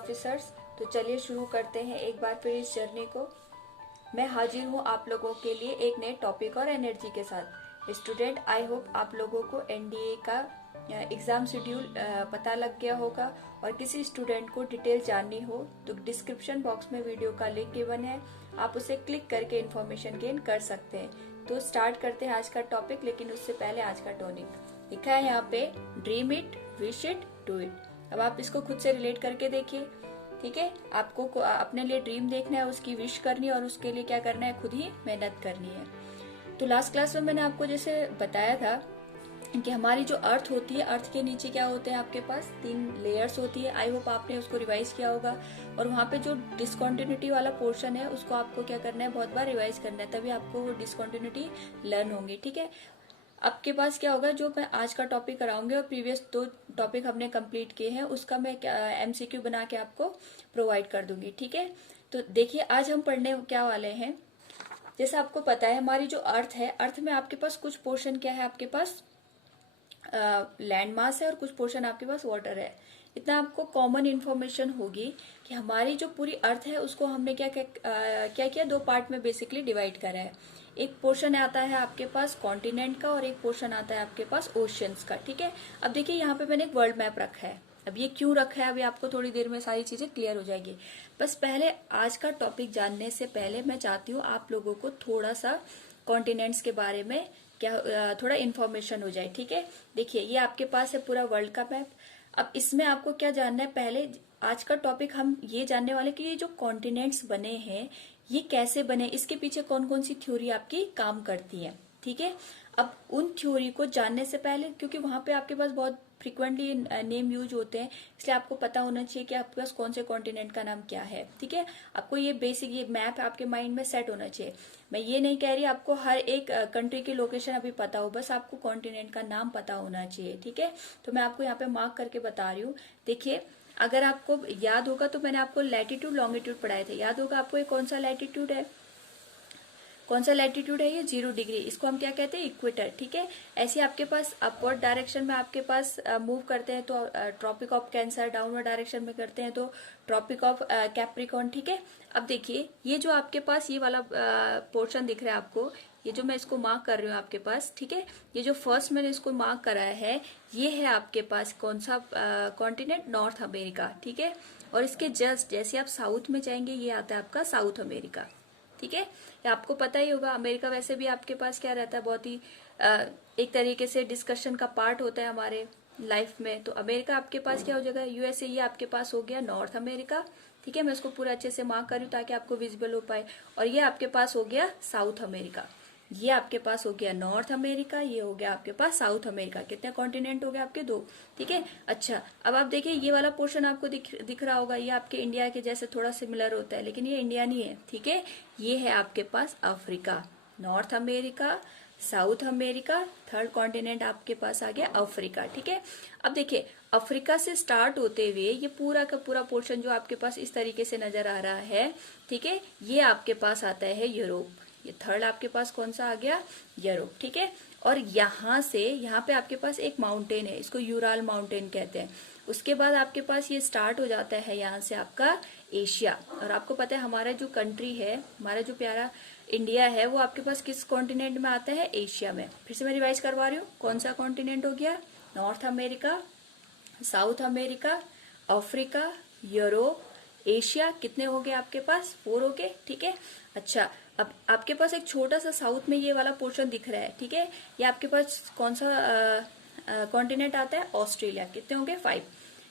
Officers. तो चलिए शुरू करते हैं एक बार फिर इस जर्नी को। मैं हाजिर हूँ आप लोगों के लिए एक नए टॉपिक और एनर्जी के साथ। स्टूडेंट, आई होप आप लोगों को एनडीए का एग्ज़ाम शेड्यूल पता लग गया होगा, और किसी स्टूडेंट को डिटेल जाननी हो तो डिस्क्रिप्शन बॉक्स में वीडियो का लिंक गिवन है, आप उसे क्लिक करके इन्फॉर्मेशन गेन कर सकते हैं। तो स्टार्ट करते हैं आज का टॉपिक, लेकिन उससे पहले आज का टॉनिक लिखा है यहाँ पे, dream it, wish it, do it. अब आप इसको खुद से रिलेट करके देखिए, ठीक है। आपको अपने लिए ड्रीम देखना है, उसकी विश करनी है, और उसके लिए क्या करना है, खुद ही मेहनत करनी है। तो लास्ट क्लास में मैंने आपको जैसे बताया था कि हमारी जो अर्थ होती है, अर्थ के नीचे क्या होते हैं आपके पास 3 लेयर्स होती है। आई होप आपने उसको रिवाइज किया होगा, और वहाँ पे जो डिसकंटिन्यूटी वाला पोर्शन है उसको आपको क्या करना है, बहुत बार रिवाइज करना है, तभी आपको वो डिसकंटिन्यूटी लर्न होंगी, ठीक है। आपके पास क्या होगा, जो मैं आज का टॉपिक कराऊंगी और प्रीवियस 2 टॉपिक हमने कंप्लीट किए हैं उसका मैं एमसीक्यू बना के आपको प्रोवाइड कर दूंगी, ठीक है। तो देखिए आज हम पढ़ने क्या वाले हैं। जैसे आपको पता है हमारी जो अर्थ है, अर्थ में आपके पास कुछ पोर्शन क्या है, आपके पास लैंड मास है और कुछ पोर्शन आपके पास वाटर है। इतना आपको कॉमन इन्फॉर्मेशन होगी कि हमारी जो पूरी अर्थ है उसको हमने क्या किया 2 पार्ट में बेसिकली डिवाइड करा है। एक पोर्शन आता है आपके पास कॉन्टिनेंट का, और एक पोर्शन आता है आपके पास ओशियंस का, ठीक है। अब देखिए यहाँ पे मैंने एक वर्ल्ड मैप रखा है। अब ये क्यों रखा है, अभी आपको थोड़ी देर में सारी चीजें क्लियर हो जाएगी। बस पहले आज का टॉपिक जानने से पहले मैं चाहती हूँ आप लोगों को थोड़ा सा कॉन्टिनेंट्स के बारे में क्या थोड़ा इन्फॉर्मेशन हो जाए, ठीक है। देखिए ये आपके पास है पूरा वर्ल्ड का मैप। अब इसमें आपको क्या जानना है, पहले आज का टॉपिक हम ये जानने वाले कि ये जो कॉन्टिनेंट्स बने हैं ये कैसे बने, इसके पीछे कौन कौन सी थ्योरी आपकी काम करती है, ठीक है। अब उन थ्योरी को जानने से पहले, क्योंकि वहां पे आपके पास बहुत फ्रिक्वेंटली नेम यूज होते हैं, इसलिए आपको पता होना चाहिए कि आपके पास कौन से कॉन्टिनेंट का नाम क्या है, ठीक है। आपको ये बेसिक ये मैप आपके माइंड में सेट होना चाहिए। मैं ये नहीं कह रही आपको हर एक कंट्री की लोकेशन अभी पता हो, बस आपको कॉन्टिनेंट का नाम पता होना चाहिए, ठीक है। तो मैं आपको यहाँ पे मार्क करके बता रही हूँ। देखिए अगर आपको याद होगा तो मैंने आपको लैटिट्यूड लॉन्गिट्यूड पढ़ाए थे, याद होगा आपको ये कौन सा लैटिट्यूड है, कौन सा लैटिट्यूड है, ये 0 डिग्री, इसको हम क्या कहते हैं, इक्वेटर, ठीक है। ऐसे आपके पास अपवर्ड डायरेक्शन में आपके पास मूव करते हैं तो tropic of cancer, downward direction में करते हैं तो ट्रॉपिक ऑफ कैप्रिकॉर्न, ठीक है। अब देखिए ये जो आपके पास ये वाला पोर्शन दिख रहा है आपको, ये जो मैं इसको मार्क कर रही हूँ आपके पास, ठीक है। ये जो फर्स्ट मैंने इसको मार्क कराया है ये है आपके पास कौन सा कॉन्टिनेंट, नॉर्थ अमेरिका, ठीक है। और इसके जस्ट जैसे आप साउथ में जाएंगे ये आता है आपका साउथ अमेरिका, ठीक है। या आपको पता ही होगा अमेरिका वैसे भी आपके पास क्या रहता है, बहुत ही एक तरीके से डिस्कशन का पार्ट होता है हमारे लाइफ में। तो अमेरिका आपके पास क्या हो जाएगा, यूएसए, ये आपके पास हो गया नॉर्थ अमेरिका, ठीक है। मैं इसको पूरा अच्छे से मार्क कर रही हूँ ताकि आपको विजिबल हो पाए। और ये आपके पास हो गया साउथ अमेरिका, ये आपके पास हो गया नॉर्थ अमेरिका, ये हो गया आपके पास साउथ अमेरिका। कितने कॉन्टिनेंट हो गए आपके, 2, ठीक है। अच्छा अब आप देखिए ये वाला पोर्शन आपको दिख रहा होगा, ये आपके इंडिया के जैसे थोड़ा सिमिलर होता है, लेकिन ये इंडिया नहीं है, ठीक है। ये है आपके पास Africa, North America, South America, third continent आपके पास आ गया अफ्रीका, ठीक है। अब देखिए अफ्रीका से स्टार्ट होते हुए ये पूरा का पूरा पोर्शन जो आपके पास इस तरीके से नजर आ रहा है, ठीक है, ये आपके पास आता है यूरोप। ये थर्ड आपके पास कौन सा आ गया, यूरोप, ठीक है। और यहाँ से यहाँ पे आपके पास एक माउंटेन है, इसको यूराल माउंटेन कहते हैं। उसके बाद आपके पास ये स्टार्ट हो जाता है यहाँ से आपका एशिया। और आपको पता है हमारा जो कंट्री है, हमारा जो प्यारा इंडिया है, वो आपके पास किस कॉन्टिनेंट में आता है, एशिया में। फिर से मैं रिवाइज करवा रही हूँ, कौन सा कॉन्टिनेंट हो गया, north America, South America, Africa, Europe, Asia. कितने हो गए आपके पास, 4 हो गए, ठीक है। अच्छा अब आपके पास एक छोटा सा साउथ में ये वाला पोर्शन दिख रहा है, ठीक है। ये आपके पास कौन सा कॉन्टिनेंट आता है, ऑस्ट्रेलिया। कितने हो गए, 5,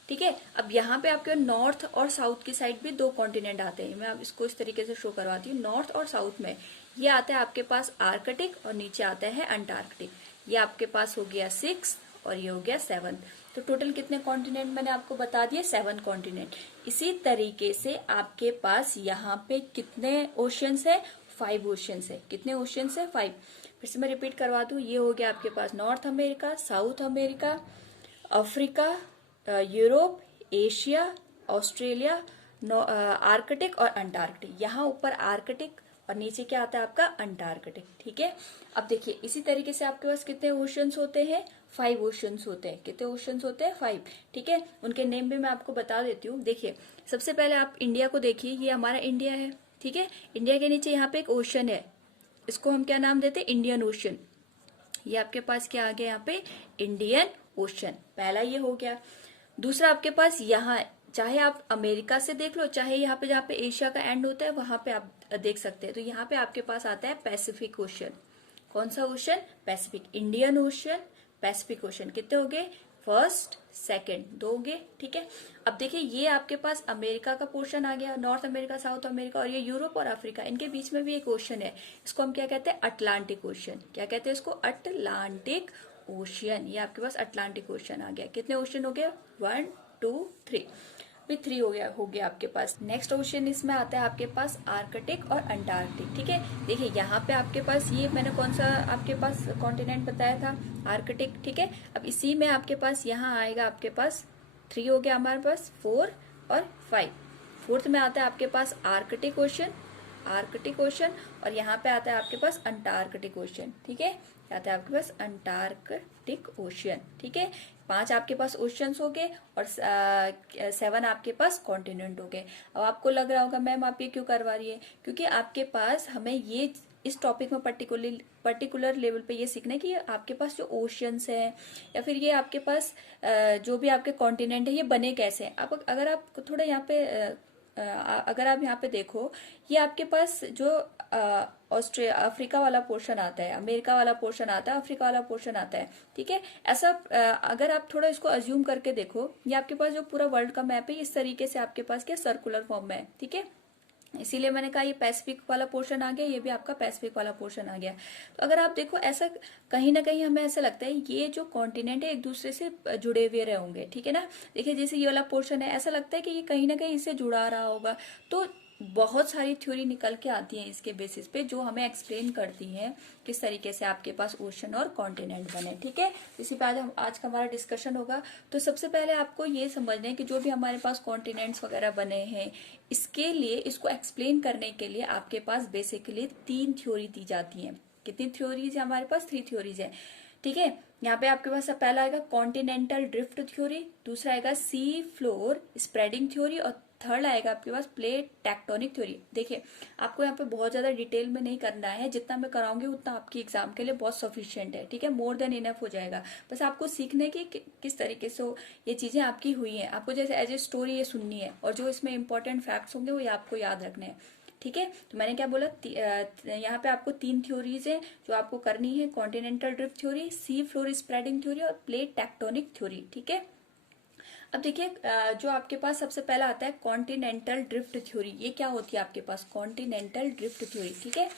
ठीक है। अब यहाँ पे आपके नॉर्थ और साउथ की साइड भी 2 कॉन्टिनेंट आते हैं। मैं आप इसको इस तरीके से शो करवाती हूँ। नॉर्थ और साउथ में ये आता है आपके पास आर्कटिक, और नीचे आता है अंटार्कटिक। ये आपके पास हो गया 6 और ये हो गया 7। तो टोटल कितने कॉन्टिनेंट मैंने आपको बता दिए, 7 कॉन्टिनेंट। इसी तरीके से आपके पास यहाँ पे कितने ओशियंस है, 5 ओशियंस है। कितने ओशियंस है, 5। फिर से मैं रिपीट करवा दूं, ये हो गया आपके पास North America, South America, Africa, Europe, Asia, Australia, Arctic और अंटार्कटिक। यहाँ ऊपर आर्कटिक और नीचे क्या आता है आपका अंटार्कटिक। ठीक है, अब देखिए इसी तरीके से आपके पास कितने ओशंस होते हैं, 5 ओशंस होते हैं। कितने ओशंस होते हैं, 5। ठीक है, उनके नेम भी मैं आपको बता देती हूँ। देखिए सबसे पहले आप इंडिया को देखिए, ये हमारा इंडिया है। ठीक है, इंडिया के नीचे यहाँ पे एक ओशन है, इसको हम क्या नाम देते हैं, इंडियन ओशन। ये आपके पास क्या आ गया यहाँ पे, इंडियन ओशन, पहला ये हो गया। दूसरा आपके पास यहाँ, चाहे आप अमेरिका से देख लो, चाहे यहाँ पे जहाँ पे एशिया का एंड होता है वहां पे आप देख सकते हैं, तो यहाँ पे आपके पास आता है पैसिफिक ओशन। कौन सा ocean, Pacific. Indian ocean, Pacific ocean, कितने हो गए, फर्स्ट सेकंड, 2 हो गए। ठीक है, अब देखिए ये आपके पास अमेरिका का पोर्शन आ गया, नॉर्थ अमेरिका, साउथ अमेरिका, और ये यूरोप और अफ्रीका, इनके बीच में भी एक ओशन है, इसको हम क्या कहते हैं, अटलांटिक ओशन। क्या कहते हैं इसको, अटलांटिक ओशियन। ये आपके पास अटलांटिक ओशन आ गया। कितने ओशन हो गए, 1 2 3, भी 3 हो गया आपके पास। नेक्स्ट ओशन इसमें आता है आपके पास आर्कटिक और अंटार्कटिक। ठीक है, देखिए यहाँ पे आपके पास ये मैंने कौन सा आपके पास कॉन्टिनेंट बताया था, आर्कटिक। ठीक है, अब इसी में आपके पास यहाँ आएगा आपके पास 3 हो गया हमारे पास, 4 और 5। फोर्थ में आता है आपके पास आर्कटिक ओशन, आर्कटिक ओशन, और यहाँ पे आता है आपके पास अंटार्कटिक ओशन। ठीक है, आता है आपके पास अंटार्कटिक ओशन। ठीक है, 5 आपके पास ओशंस हो गए और 7 आपके पास कॉन्टिनेंट हो गए। अब आपको लग रहा होगा मैम आप ये क्यों करवा रही है, क्योंकि आपके पास हमें ये इस टॉपिक में पर्टिकुलर लेवल पे ये सीखना है कि आपके पास जो ओशियंस है या फिर ये आपके पास जो भी आपके कॉन्टिनेंट है ये बने कैसे हैं। आप अगर आप थोड़ा यहाँ पे अगर आप यहाँ पे देखो, ये आपके पास जो ऑस्ट्रेलिया अफ्रीका वाला पोर्शन आता है, अमेरिका वाला पोर्शन आता है, अफ्रीका वाला पोर्शन आता है। ठीक है, ऐसा अगर आप थोड़ा इसको अज्यूम करके देखो, ये आपके पास जो पूरा वर्ल्ड का मैप है इस तरीके से आपके पास क्या सर्कुलर फॉर्म में है। ठीक है, इसीलिए मैंने कहा ये पैसिफिक वाला पोर्शन आ गया, ये भी आपका पैसिफिक वाला पोर्शन आ गया। तो अगर आप देखो ऐसा कहीं ना कहीं हमें ऐसा लगता है ये जो कॉन्टिनेंट है एक दूसरे से जुड़े हुए रहे होंगे। ठीक है ना, देखिए जैसे ये वाला पोर्शन है, ऐसा लगता है कि ये कहीं ना कहीं इससे जुड़ा रहा होगा। तो बहुत सारी थ्योरी निकल के आती हैं इसके बेसिस पे, जो हमें एक्सप्लेन करती हैं किस तरीके से आपके पास ओशन और कॉन्टिनेंट बने। ठीक है, इसी पे आज का हमारा डिस्कशन होगा। तो सबसे पहले आपको ये समझना है कि जो भी हमारे पास कॉन्टिनेंट्स वगैरह बने हैं, इसके लिए इसको एक्सप्लेन करने के लिए आपके पास बेसिकली 3 थ्योरी दी जाती हैं। कितनी थ्योरीज है हमारे पास, 3 थ्योरीज है। ठीक है, यहाँ पे आपके पास पहला आएगा कॉन्टिनेंटल ड्रिफ्ट थ्योरी, दूसरा आएगा सी फ्लोर स्प्रेडिंग थ्योरी, और थर्ड आएगा आपके पास प्लेट टेक्टोनिक थ्योरी। देखिए आपको यहाँ पे बहुत ज्यादा डिटेल में नहीं करना है, जितना मैं कराऊंगी उतना आपकी एग्जाम के लिए बहुत सफिशिएंट है। ठीक है, मोर देन इनफ हो जाएगा। बस आपको सीखने की किस तरीके से ये चीजें आपकी हुई हैं, आपको जैसे एज ए स्टोरी ये सुननी है, और जो इसमें इंपॉर्टेंट फैक्ट्स होंगे वो आपको याद रखने हैं। ठीक है, तो मैंने क्या बोला, यहाँ पे आपको 3 थ्योरीज है जो आपको करनी है, continental drift theory, sea floor spreading theory और प्लेट टेक्टोनिक थ्योरी। ठीक है, अब देखिए जो आपके पास सबसे पहला आता है कॉन्टिनेंटल ड्रिफ्ट थ्योरी। ये क्या होती है आपके पास, कॉन्टिनेंटल ड्रिफ्ट थ्योरी। ठीक है,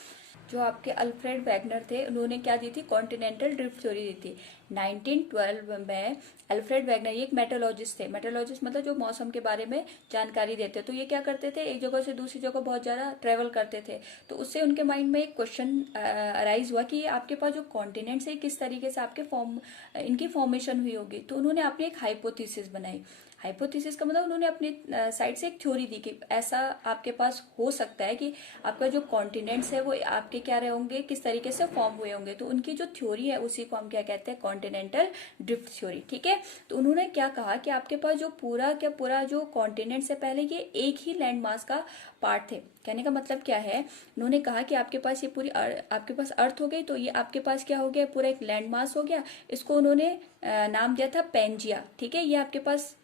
जो आपके अल्फ्रेड वैगनर थे उन्होंने क्या दी थी, कॉन्टिनेंटल ड्रिफ्ट थ्योरी दी थी 1912 में। अल्फ्रेड वैगनर ये एक मेट्रोलॉजिस्ट थे, मेट्रोलॉजिस्ट मतलब जो मौसम के बारे में जानकारी देते। तो ये क्या करते थे, एक जगह से दूसरी जगह बहुत ज्यादा ट्रेवल करते थे। तो उससे उनके माइंड में एक क्वेश्चन अराइज हुआ कि आपके पास जो कॉन्टिनेंट्स है किस तरीके से आपके इनकी फॉर्मेशन हुई होगी। तो उन्होंने अपनी एक हाइपोथेसिस बनाई। हाइपोथेसिस का मतलब उन्होंने अपनी साइड से एक थ्योरी दी कि ऐसा आपके पास हो सकता है कि आपका जो कॉन्टिनेंट्स है वो आपके क्या रहे होंगे, किस तरीके से फॉर्म हुए होंगे। तो उनकी जो थ्योरी है उसी को हम क्या कहते हैं, कॉन्टिनेंटल ड्रिफ्ट थ्योरी। ठीक है, तो उन्होंने क्या कहा कि आपके पास जो पूरा जो कॉन्टिनेंट से पहले ये एक ही लैंड मास का पार्ट थे। कहने का मतलब क्या है, उन्होंने कहा कि आपके पास ये पूरी आपके पास अर्थ हो गई, तो ये आपके पास क्या हो गया, पूरा एक लैंड मास हो गया। इसको उन्होंने नाम दिया था पेंजिया। ठीक है, ये आपके पास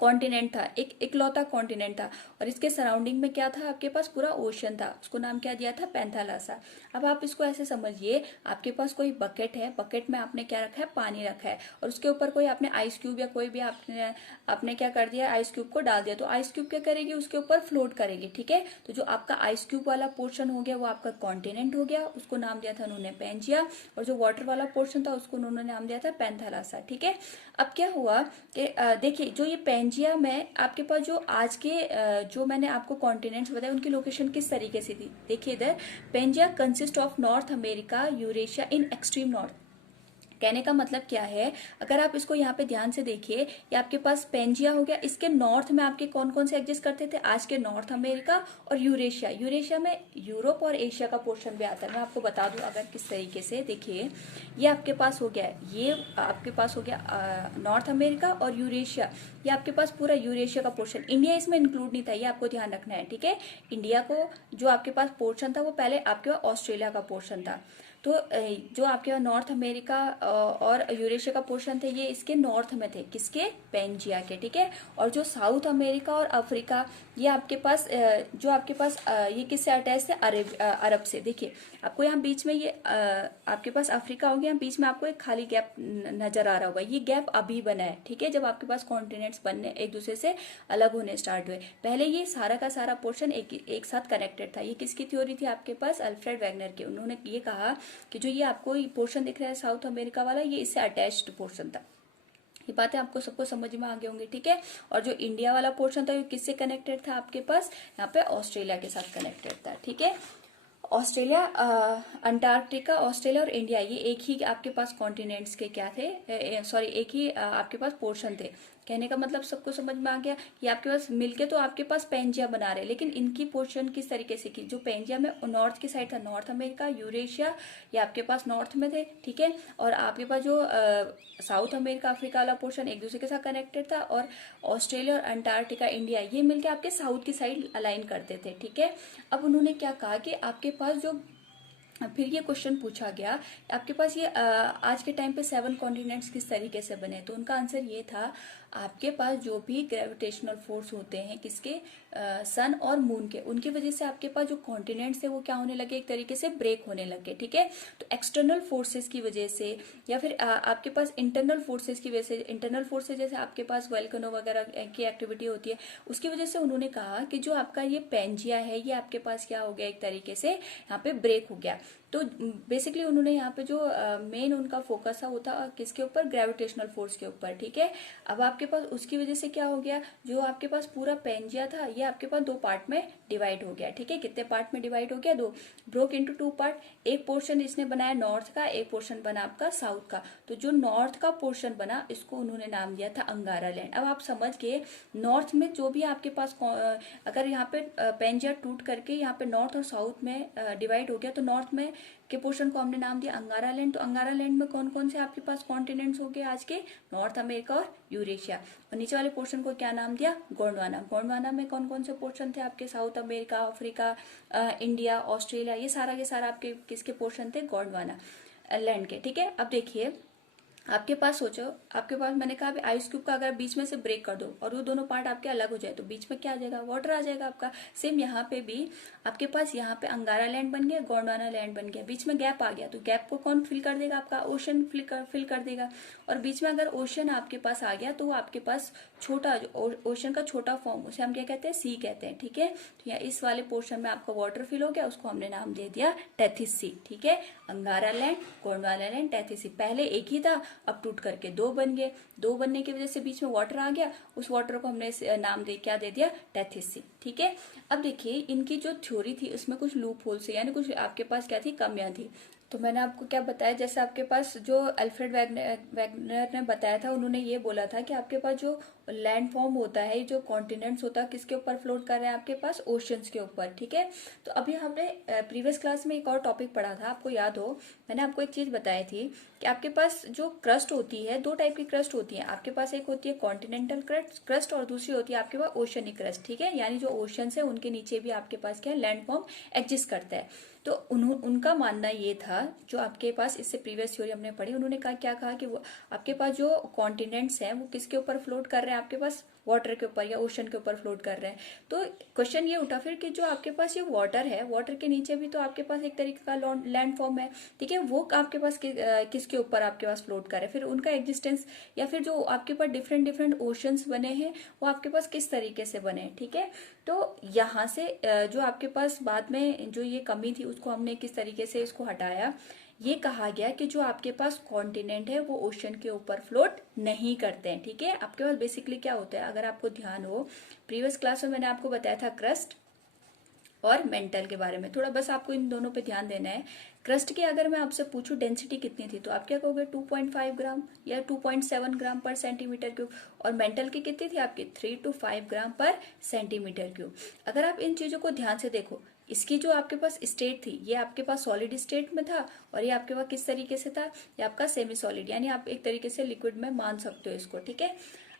कॉन्टिनेंट था, एक इकलौता कॉन्टिनेंट था, और इसके सराउंडिंग में क्या था, आपके पास पूरा ओशन था। उसको नाम क्या दिया था, पैंथालासा। अब आप इसको ऐसे समझिए, आपके पास कोई बकेट है, बकेट में आपने क्या रखा है, पानी रखा है, और उसके ऊपर कोई आपने आइस क्यूब या कोई भी आपने क्या कर दिया, आइस क्यूब को डाल दिया। तो आइस क्यूब क्या करेगी, उसके ऊपर फ्लोट करेगी। ठीक है, तो जो आपका आइस क्यूब वाला पोर्शन हो गया वो आपका कॉन्टिनेंट हो गया, उसको नाम दिया था उन्होंने पेंजिया, और जो वाटर वाला पोर्शन था उसको उन्होंने नाम दिया था पैंथालासा। ठीक है, अब क्या हुआ कि देखिए जो ये पेंजिया में आपके पास जो आज के जो मैंने आपको कॉन्टिनेंट्स बताए उनकी लोकेशन किस तरीके से थी। देखिए इधर Pangaea consist of North America, Eurasia in extreme north. कहने का मतलब क्या है, अगर आप इसको यहाँ पे ध्यान से देखिए, ये आपके पास पेंजिया हो गया, इसके नॉर्थ में आपके कौन कौन से एग्जिस्ट करते थे, आज के नॉर्थ अमेरिका और यूरेशिया। यूरेशिया में यूरोप और एशिया का पोर्शन भी आता है। मैं आपको बता दूं अगर किस तरीके से, देखिए ये आपके पास हो गया, ये आपके पास हो गया नॉर्थ अमेरिका और यूरेशिया, ये आपके पास पूरा यूरेशिया का पोर्शन। इंडिया इसमें इंक्लूड नहीं था, ये आपको ध्यान रखना है, ठीक है। इंडिया को जो आपके पास पोर्शन था वो पहले आपके पास ऑस्ट्रेलिया का पोर्शन था। तो जो आपके नॉर्थ अमेरिका और यूरेशिया का पोर्शन थे, ये इसके नॉर्थ में थे, किसके, पेंजिया के, ठीक है। और जो साउथ अमेरिका और अफ्रीका, ये आपके पास जो आपके पास ये किससे अटैच थे, अरब से। देखिए आपको यहाँ बीच में ये आपके पास अफ्रीका हो गया, बीच में आपको एक खाली गैप नजर आ रहा होगा, ये गैप अभी बना है, ठीक है, जब आपके पास कॉन्टिनेंट्स बनने एक दूसरे से अलग होने स्टार्ट हुए। पहले ये सारा का सारा पोर्शन एक साथ कनेक्टेड था। ये किसकी थ्योरी थी आपके पास, अल्फ्रेड वैगनर की। उन्होंने ये कहा कि जो ये आपको पोर्शन दिख रहा है साउथ अमेरिका वाला, ये इससे अटैच्ड पोर्शन था। ये बातें आपको सबको समझ में आ गए होंगे, ठीक है। और जो इंडिया वाला पोर्शन था, ये किससे कनेक्टेड था आपके पास, यहाँ पे ऑस्ट्रेलिया के साथ कनेक्टेड था, ठीक है। ऑस्ट्रेलिया, अंटार्कटिका, ऑस्ट्रेलिया और इंडिया, ये एक ही आपके पास कॉन्टिनेंट्स के क्या थे, सॉरी एक ही आपके पास पोर्शन थे। कहने का मतलब सबको समझ में आ गया। ये आपके पास मिलके तो आपके पास पेंजिया बना रहे, लेकिन इनकी पोर्शन किस तरीके से की, जो पेंजिया में नॉर्थ की साइड था, नॉर्थ अमेरिका, यूरेशिया, ये आपके पास नॉर्थ में थे, ठीक है। और आपके पास जो साउथ अमेरिका, अफ्रीका वाला पोर्शन एक दूसरे के साथ कनेक्टेड था, और ऑस्ट्रेलिया और अंटार्कटिका, इंडिया, ये मिलके आपके साउथ की साइड अलाइन करते थे, ठीक है। अब उन्होंने क्या कहा कि आपके पास जो, फिर ये क्वेश्चन पूछा गया आपके पास ये आज के टाइम पे 7 कॉन्टिनेंट्स किस तरीके से बने, तो उनका आंसर ये था, आपके पास जो भी ग्रेविटेशनल फोर्स होते हैं किसके, सन और मून के, उनकी वजह से आपके पास जो कॉन्टिनेंट्स है वो क्या होने लगे, एक तरीके से ब्रेक होने लगे, ठीक है। तो एक्सटर्नल फोर्सेस की वजह से, या फिर आपके पास इंटरनल फोर्सेस की वजह से, इंटरनल फोर्सेस जैसे आपके पास वोल्केनो वगैरह की एक्टिविटी होती है, उसकी वजह से उन्होंने कहा कि जो आपका ये पेंजिया है, ये आपके पास क्या हो गया, एक तरीके से यहाँ पे ब्रेक हो गया। तो बेसिकली उन्होंने यहाँ पे जो मेन उनका फोकस था वो था किसके ऊपर, ग्रेविटेशनल फोर्स के ऊपर, ठीक है। अब आपके पास उसकी वजह से क्या हो गया, जो आपके पास पूरा पेंजिया था, ये आपके पास 2 पार्ट में डिवाइड हो गया, ठीक है। कितने पार्ट में डिवाइड हो गया, 2, ब्रोक इनटू 2 पार्ट। एक पोर्शन इसने बनाया नॉर्थ का, एक पोर्शन बना आपका साउथ का। तो जो नॉर्थ का पोर्शन बना, इसको उन्होंने नाम दिया था अंगारा लैंड। अब आप समझ गए, नॉर्थ में जो भी आपके पास अगर यहाँ पे पेंजिया टूट करके यहाँ पे नॉर्थ और साउथ में डिवाइड हो गया, तो नॉर्थ में के पोर्शन को हमने नाम दिया अंगारा लैंड। तो अंगारा लैंड में कौन कौन से आपके पास कॉन्टिनेंट्स हो गए आज के, नॉर्थ अमेरिका और यूरेशिया। और नीचे वाले पोर्शन को क्या नाम दिया, गोंडवाना। गोंडवाना में कौन कौन से पोर्शन थे आपके, south America, Africa, India, Australia, ये सारा के सारा आपके किसके पोर्शन थे, गोंडवाना लैंड के, ठीक है। अब देखिए आपके पास सोचो, आपके पास मैंने कहा अभी आइस क्यूब का अगर बीच में से ब्रेक कर दो और वो दोनों पार्ट आपके अलग हो जाए, तो बीच में क्या आ जाएगा, वाटर आ जाएगा आपका। सेम यहाँ पे भी आपके पास यहाँ पे अंगारा लैंड बन गया, गोंडवाना लैंड बन गया, बीच में गैप आ गया, तो गैप को कौन फिल कर देगा, आपका ओशन फिल कर देगा। और बीच में अगर ओशन आपके पास आ गया, तो वो आपके पास छोटा ओशन का छोटा फॉर्म, उसे हम क्या कहते हैं, सी कहते हैं, ठीक है। तो यहाँ इस वाले पोर्शन में आपका वाटर फिल हो गया, उसको हमने नाम दे दिया टेथिस सी, ठीक है। अंगारा land, Gondwana land, Tethys sea, पहले एक ही था, अब टूट करके 2 बन गए। 2 बनने की वजह से बीच में वाटर आ गया, उस वाटर को हमने नाम क्या दे दिया, टेथिस सी, ठीक है। अब देखिए इनकी जो थ्योरी थी उसमें कुछ लूप होल से, यानी कुछ आपके पास क्या थी, कमियां थी। तो मैंने आपको क्या बताया, जैसे आपके पास जो अल्फ्रेड वैगनर ने बताया था, उन्होंने ये बोला था कि आपके पास जो लैंड फॉर्म होता है, जो कॉन्टिनेंट्स होता है, किसके ऊपर फ्लोट कर रहे हैं, आपके पास ओशंस के ऊपर, ठीक है। तो अभी हमने प्रीवियस क्लास में एक और टॉपिक पढ़ा था, आपको याद हो, मैंने आपको एक चीज बताई थी कि आपके पास जो क्रस्ट होती है, 2 टाइप की क्रस्ट होती है आपके पास, एक होती है कॉन्टिनेंटल क्रस्ट और दूसरी होती है आपके पास ओशनिक क्रस्ट, ठीक है। यानी जो ओशंस है उनके नीचे भी आपके पास क्या है, लैंड फॉर्म एग्जिस्ट करता है। तो उनका मानना ये था, जो आपके पास इससे प्रीवियस थ्योरी हमने पढ़ी, उन्होंने क्या कहा कि वो आपके पास जो कॉन्टिनेंट्स हैं वो किसके ऊपर फ्लोट कर रहे हैं, आपके पास वाटर के ऊपर या ओशन के ऊपर फ्लोट कर रहे हैं। तो क्वेश्चन ये उठा फिर कि जो आपके पास ये वाटर है, वाटर के नीचे भी तो आपके पास एक तरीके का लैंड फॉर्म है, ठीक है, वो आपके पास किसके ऊपर आपके पास फ्लोट कर रहे हैं, फिर उनका एग्जिस्टेंस, या फिर जो आपके पास डिफरेंट ओशंस बने हैं वो आपके पास किस तरीके से बने हैं, ठीक है। तो यहाँ से जो आपके पास बाद में जो ये कमी थी उसको हमने किस तरीके से इसको हटाया, ये कहा गया कि जो आपके पास कॉन्टिनेंट है वो ओशन के ऊपर फ्लोट नहीं करते हैं, ठीक है। आपके पास बेसिकली क्या होता है, अगर आपको ध्यान हो, प्रीवियस क्लास में मैंने आपको बताया था क्रस्ट, और मेंटल के बारे में। थोड़ा बस आपको इन दोनों पे ध्यान देना है। क्रस्ट की अगर मैं आपसे पूछूं डेंसिटी कितनी थी, तो आप क्या कहोगे? 2.5 ग्राम या 2.7 ग्राम पर सेंटीमीटर क्यूब। और मेंटल की कितनी थी आपकी? 3 to 5 ग्राम पर सेंटीमीटर क्यूब। अगर आप इन चीजों को ध्यान से देखो, इसकी जो आपके पास स्टेट थी, ये आपके पास सॉलिड स्टेट में था, और ये आपके पास किस तरीके से था? ये आपका सेमी सॉलिड, यानी आप एक तरीके से लिक्विड में मान सकते हो इसको, ठीक है।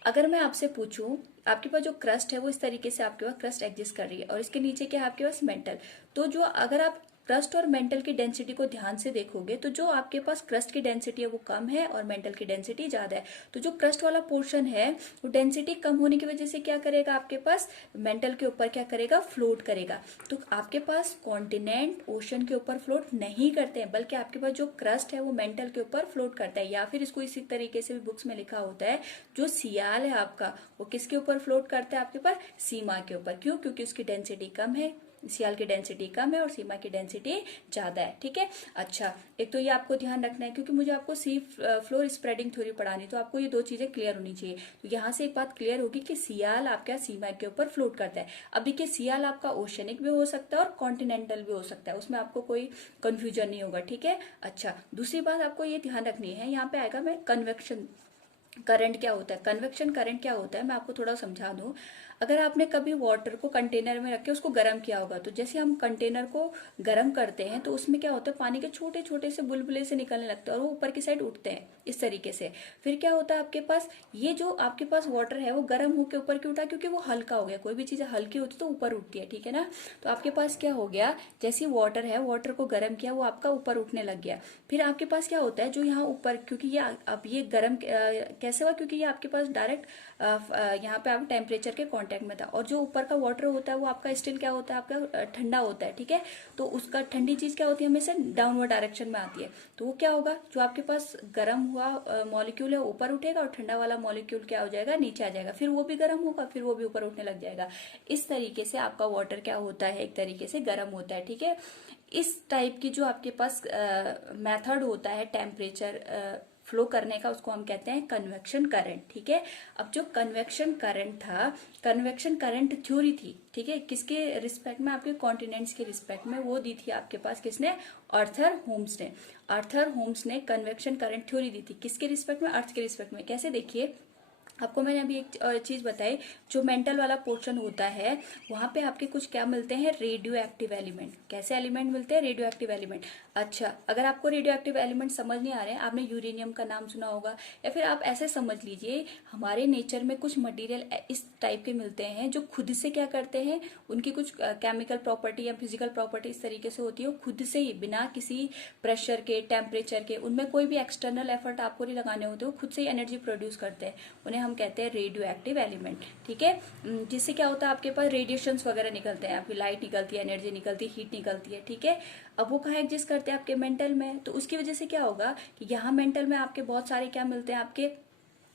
अगर मैं आपसे पूछूं, आपके पास जो क्रस्ट है वो इस तरीके से आपके पास क्रस्ट एग्जिस्ट कर रही है, और इसके नीचे क्या है आपके पास? मेंटल। तो जो अगर आप क्रस्ट और मेंटल की डेंसिटी को ध्यान से देखोगे, तो जो आपके पास क्रस्ट की डेंसिटी है वो कम है और मेंटल की डेंसिटी ज्यादा है। तो जो क्रस्ट वाला पोर्शन है वो डेंसिटी कम होने की वजह से क्या करेगा? आपके पास मेंटल के ऊपर क्या करेगा? फ्लोट करेगा। तो आपके पास कॉन्टिनेंट ओशन के ऊपर फ्लोट नहीं करते हैं, बल्कि आपके पास जो क्रस्ट है वो मेंटल के ऊपर फ्लोट करता है। या फिर इसको इसी तरीके से भी बुक्स में लिखा होता है, जो सियाल है आपका, वो किसके ऊपर फ्लोट करता है? आपके पास सीमा के ऊपर। क्यों? क्योंकि उसकी डेंसिटी कम है, सियाल की डेंसिटी कम है और सीमा की डेंसिटी ज्यादा है, ठीक है। अच्छा, एक तो ये आपको ध्यान रखना है, क्योंकि मुझे आपको सी फ्लोर स्प्रेडिंग थ्योरी पढ़ानी, तो आपको ये दो चीजें क्लियर होनी चाहिए। तो यहाँ से एक बात क्लियर होगी कि सियाल आपका सीमा के ऊपर फ्लोट करता है। अब देखिए, सियाल आपका ओशनिक भी हो सकता है और कॉन्टिनेंटल भी हो सकता है, उसमें आपको कोई कंफ्यूजन नहीं होगा, ठीक है। अच्छा, दूसरी बात आपको ये ध्यान रखनी है, यहाँ पे आएगा मैं कन्वेक्शन करंट क्या होता है। कन्वेक्शन करंट क्या होता है, मैं आपको थोड़ा समझा दूं। अगर आपने कभी वाटर को कंटेनर में रख के उसको गर्म किया होगा, तो जैसे हम कंटेनर को गर्म करते हैं तो उसमें क्या होता है, पानी के छोटे छोटे से बुलबुले से निकलने लगते हैं और वो ऊपर की साइड उठते हैं इस तरीके से। फिर क्या होता है आपके पास, ये जो आपके पास वाटर है वो गर्म होकर ऊपर क्यों उठा? क्योंकि वो हल्का हो गया। कोई भी चीज हल्की होती है तो ऊपर उठती है, ठीक है ना। तो आपके पास क्या हो गया, जैसे वाटर है, वाटर को गर्म किया, वो आपका ऊपर उठने लग गया। फिर आपके पास क्या होता है, जो यहाँ ऊपर, क्योंकि ये अब ये गर्म कैसे हुआ? क्योंकि ये आपके पास डायरेक्ट यहाँ पे आप टेम्परेचर के कांटेक्ट में था, और जो ऊपर का वाटर होता है वो आपका स्टिल क्या होता है? आपका ठंडा होता है, ठीक है। तो उसका ठंडी चीज क्या होती है? हमेशा डाउनवर्ड डायरेक्शन में आती है। तो वो क्या होगा, जो आपके पास गर्म हुआ मॉलिक्यूल है ऊपर उठेगा, और ठंडा वाला मॉलिक्यूल क्या हो जाएगा? नीचे आ जाएगा। फिर वो भी गर्म होगा, फिर वो भी ऊपर उठने लग जाएगा। इस तरीके से आपका वाटर क्या होता है? एक तरीके से गर्म होता है, ठीक है। इस टाइप की जो आपके पास मेथड होता है टेम्परेचर फ्लो करने का, उसको हम कहते हैं कन्वेक्शन करंट, ठीक है। अब जो कन्वेक्शन करंट था, कन्वेक्शन करंट थ्योरी थी, ठीक है, किसके रिस्पेक्ट में? आपके कॉन्टिनेंट्स के रिस्पेक्ट में। वो दी थी आपके पास किसने? आर्थर होम्स ने। आर्थर होम्स ने कन्वेक्शन करंट थ्योरी दी थी किसके रिस्पेक्ट में? अर्थ के रिस्पेक्ट में। कैसे? देखिए, आपको मैंने अभी एक चीज बताई, जो मेंटल वाला पोर्शन होता है वहां पे आपके कुछ क्या मिलते हैं? Radio active element. कैसे एलिमेंट मिलते हैं? Radio active element. अच्छा, अगर आपको रेडियो एक्टिव एलिमेंट समझ नहीं आ रहे हैं, आपने यूरेनियम का नाम सुना होगा, या फिर आप ऐसे समझ लीजिए, हमारे नेचर में कुछ मटेरियल इस टाइप के मिलते हैं जो खुद से क्या करते हैं, उनकी कुछ केमिकल प्रॉपर्टी या फिजिकल प्रॉपर्टी इस तरीके से होती है, वो खुद से ही बिना किसी प्रेशर के, टेम्परेचर के, उनमें कोई भी एक्सटर्नल एफर्ट आपको नहीं लगाने होते, वो खुद से ही एनर्जी प्रोड्यूस करते हैं। उन्हें हम कहते हैं रेडियो एक्टिव एलिमेंट, ठीक है। जिससे क्या होता है, आपके पास रेडिएशंस वगैरह निकलते हैं, आपकी लाइट निकलती है, एनर्जी निकलती है, हीट निकलती है, ठीक है। अब वो कहाँ एग्जिस्ट करते हैं? आपके मेंटल में। तो उसकी वजह से क्या होगा कि यहाँ मेंटल में आपके बहुत सारे क्या मिलते हैं? आपके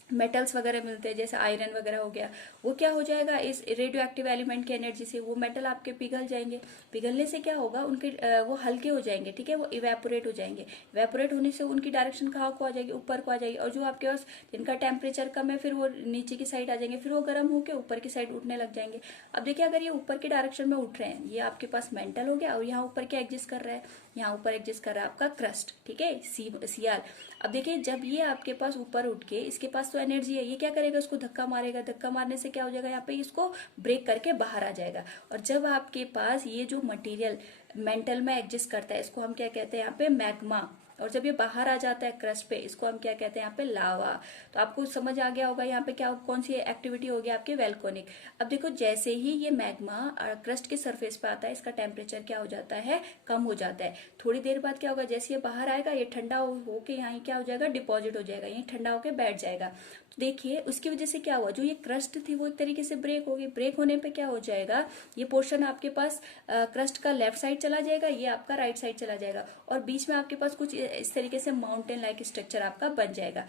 मेटल्स वगैरह मिलते हैं, जैसे आयरन वगैरह हो गया। वो क्या हो जाएगा? इस रेडियो एक्टिव एलिमेंट की एनर्जी से वो मेटल आपके पिघल जाएंगे। पिघलने से क्या होगा, उनके वो हल्के हो जाएंगे, ठीक है, वो इवेपोरेट हो जाएंगे। इवेपोरेट होने से उनकी डायरेक्शन कहाँ को आ जाएगी? ऊपर को आ जाएगी। और जो आपके पास जिनका टेम्परेचर कम है, फिर वो नीचे की साइड आ जाएंगे, फिर वो गर्म होकर ऊपर की साइड उठने लग जाएंगे। अब देखिए, अगर ये ऊपर की डायरेक्शन में उठ रहे हैं, ये आपके पास मेंटल हो गया, और यहाँ ऊपर क्या एग्जिस्ट कर रहा है? यहाँ ऊपर एग्जिस्ट कर रहा है आपका क्रस्ट, ठीक है, सियाल। अब देखिए, जब ये आपके पास ऊपर उठ के, इसके पास तो एनर्जी है, ये क्या करेगा? उसको धक्का मारेगा। धक्का मारने से क्या हो जाएगा? यहाँ पे इसको ब्रेक करके बाहर आ जाएगा। और जब आपके पास ये जो मटेरियल मेंटल में एग्जिस्ट करता है, इसको हम क्या कहते हैं? यहाँ पे मैग्मा। और जब ये बाहर आ जाता है क्रस्ट पे, इसको हम क्या कहते हैं? यहाँ पे लावा। तो आपको समझ आ गया होगा यहाँ पे क्या, कौन सी एक्टिविटी होगी आपकी? वैल्कोनिक। अब देखो, जैसे ही ये मैग्मा क्रस्ट के सरफेस पे आता है, इसका टेम्परेचर क्या हो जाता है? कम हो जाता है। थोड़ी देर बाद क्या होगा, जैसे ये बाहर आएगा, ये ठंडा होके यहाँ क्या हो जाएगा? डिपॉजिट हो जाएगा, ये ठंडा होके बैठ जाएगा। तो देखिए, उसकी वजह से क्या हुआ, जो ये क्रस्ट थी वो एक तरीके से ब्रेक होगी। ब्रेक होने पे क्या हो जाएगा, ये पोर्शन आपके पास क्रस्ट का लेफ्ट साइड चला जाएगा, ये आपका राइट साइड चला जाएगा, और बीच में आपके पास कुछ इस तरीके से माउंटेन लाइक स्ट्रक्चर आपका बन जाएगा।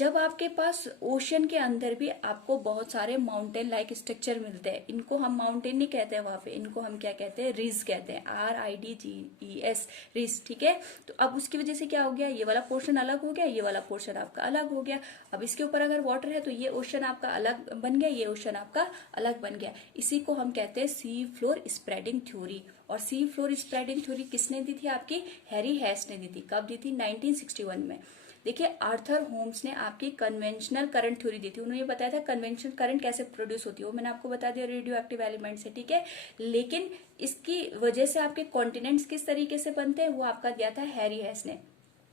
जब आपके पास ओशन के अंदर भी आपको बहुत सारे माउंटेन लाइक स्ट्रक्चर मिलते हैं, इनको हम माउंटेन नहीं कहते हैं वहां पे, इनको हम क्या कहते हैं, रिज कहते हैं, RIDGES, रिज। ठीक है, तो अब उसकी वजह से क्या हो गया, ये वाला पोर्शन अलग हो गया, ये वाला पोर्शन आपका अलग हो गया। अब इसके ऊपर अगर वाटर है तो ये ओशन आपका अलग बन गया, ये ओशन आपका अलग बन गया। इसी को हम कहते हैं सी फ्लोर स्प्रेडिंग थ्योरी। और सी फ्लोर स्प्रेडिंग थ्योरी किसने दी थी, आपकी हैरी हेस ने दी थी। कब दी थी, 1961 में। देखिए आर्थर होम्स ने आपकी कन्वेंशनल करंट थ्योरी दी थी। उन्होंने बताया था कन्वेंशनल करंट कैसे प्रोड्यूस होती है, वो मैंने आपको बता दिया रेडियो एक्टिव एलिमेंट से। ठीक है, लेकिन इसकी वजह से आपके कॉन्टिनेंट्स किस तरीके से बनते हैं वो आपका दिया था हैरी हेस ने।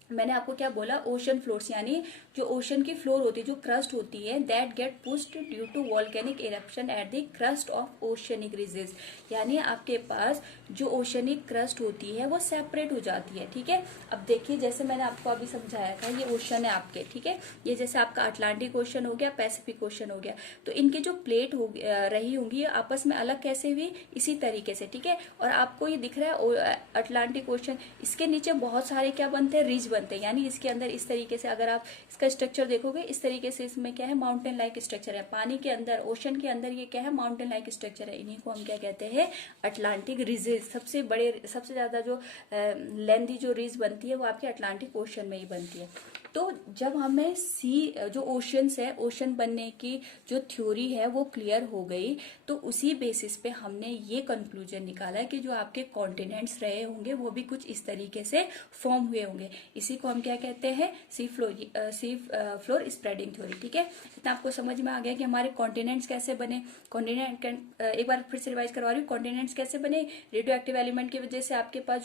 मैंने आपको क्या बोला, ओशन फ्लोर्स, यानी जो ओशन की फ्लोर होती है, जो क्रस्ट होती है, that get pushed due to volcanic eruption at the crust of oceanic ridges. यानी आपके पास जो ओशनिक क्रस्ट होती है वो सेपरेट हो जाती है। ठीक है, अब देखिए जैसे मैंने आपको अभी समझाया था, ये ओशन है आपके। ठीक है, ये जैसे आपका अटलांटिक ओशन हो गया, पैसिफिक ओशन हो गया, तो इनकी जो प्लेट रही होंगी आपस में अलग कैसे हुई, इसी तरीके से। ठीक है, और आपको ये दिख रहा है अटलांटिक ओशन, इसके नीचे बहुत सारे क्या बनते हैं, रिज बनते हैं। यानी इसके अंदर इस तरीके से अगर आप इसका स्ट्रक्चर देखोगे, इस तरीके से इसमें क्या है, माउंटेन लाइक स्ट्रक्चर है। पानी के अंदर, ओशन के अंदर ये क्या है, माउंटेन लाइक स्ट्रक्चर है। इन्हीं को हम क्या कहते हैं, अटलांटिक रिजेस। सबसे बड़े, सबसे ज्यादा जो लेंथी जो रिज बनती है वो आपके अटलांटिक ओशन में ही बनती है। तो जब हमें सी जो ओशंस है, ओशन बनने की जो थ्योरी है वो क्लियर हो गई, तो उसी बेसिस पे हमने ये कंक्लूजन निकाला कि जो आपके कॉन्टिनेंट्स रहे होंगे वो भी कुछ इस तरीके से फॉर्म हुए होंगे। इसी को हम क्या कहते हैं, सी फ्लोर स्प्रेडिंग थ्योरी। ठीक है, इतना आपको समझ में आ गया कि हमारे कॉन्टिनेंट्स कैसे बने। कॉन्टिनेंट एक बार फिर से रिवाइज करवा रही हूँ, कॉन्टिनेंट्स कैसे बने, रेडियो एक्टिव एलिमेंट की वजह से आपके पास